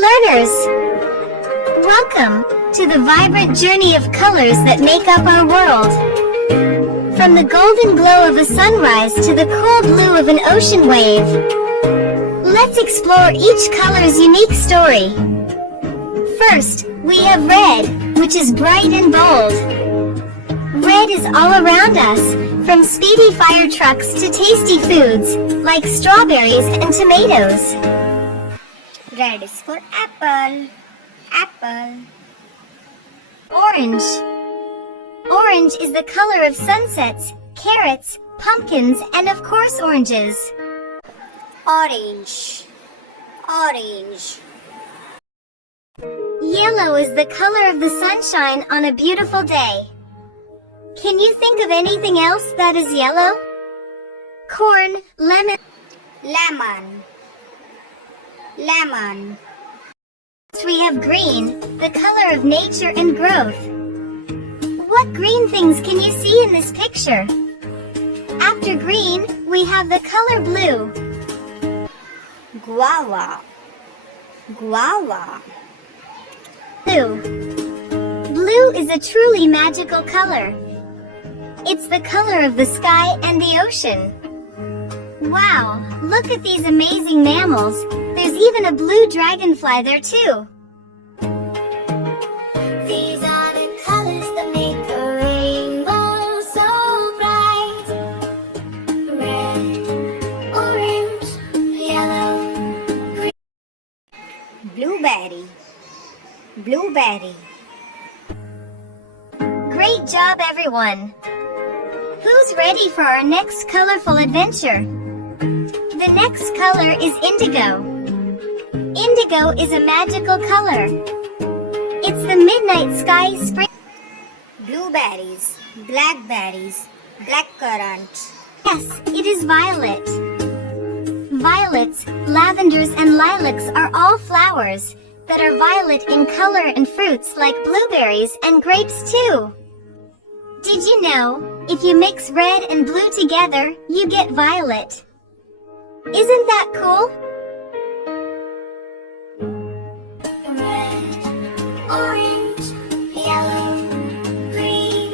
learners! Welcome to the vibrant journey of colors that make up our world. From the golden glow of a sunrise to the cool blue of an ocean wave. Let's explore each color's unique story. First, we have red, which is bright and bold. Red is all around us, from speedy fire trucks to tasty foods, like strawberries and tomatoes. Red is for apple. Apple. Orange. Orange is the color of sunsets, carrots, pumpkins, and of course oranges. Orange. Orange. Yellow is the color of the sunshine on a beautiful day. Can you think of anything else that is yellow? Corn, lemon. Lemon. Lemon. We have green, the color of nature and growth. What green things can you see in this picture? After green, we have the color blue. Guava. Guava. Blue. Blue is a truly magical color. It's the color of the sky and the ocean. Wow, look at these amazing mammals. There's even a blue dragonfly there too. These are the colors that make a rainbow so bright. Red, orange, yellow, green. Blueberry. Blueberry. Great job, everyone! Who's ready for our next colorful adventure? The next color is indigo. Indigo is a magical color. It's the midnight sky spring. Blueberries, blackberries, blackcurrant. Yes, it is violet. Violets, lavenders, and lilacs are all flowers that are violet in color and fruits like blueberries and grapes too. Did you know, if you mix red and blue together, you get violet? Isn't that cool? Red, orange, yellow, green,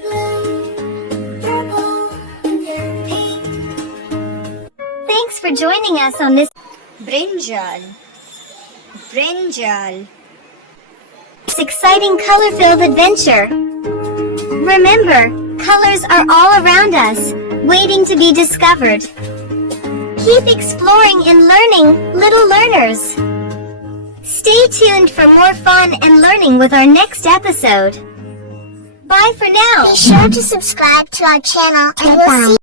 blue, purple, pink. Thanks for joining us on this Brinjal. Brinjal. exciting color-filled adventure. Remember, colors are all around us, waiting to be discovered. Keep exploring and learning, little learners. Stay tuned for more fun and learning with our next episode. Bye for now. Be sure to subscribe to our channel and we'll see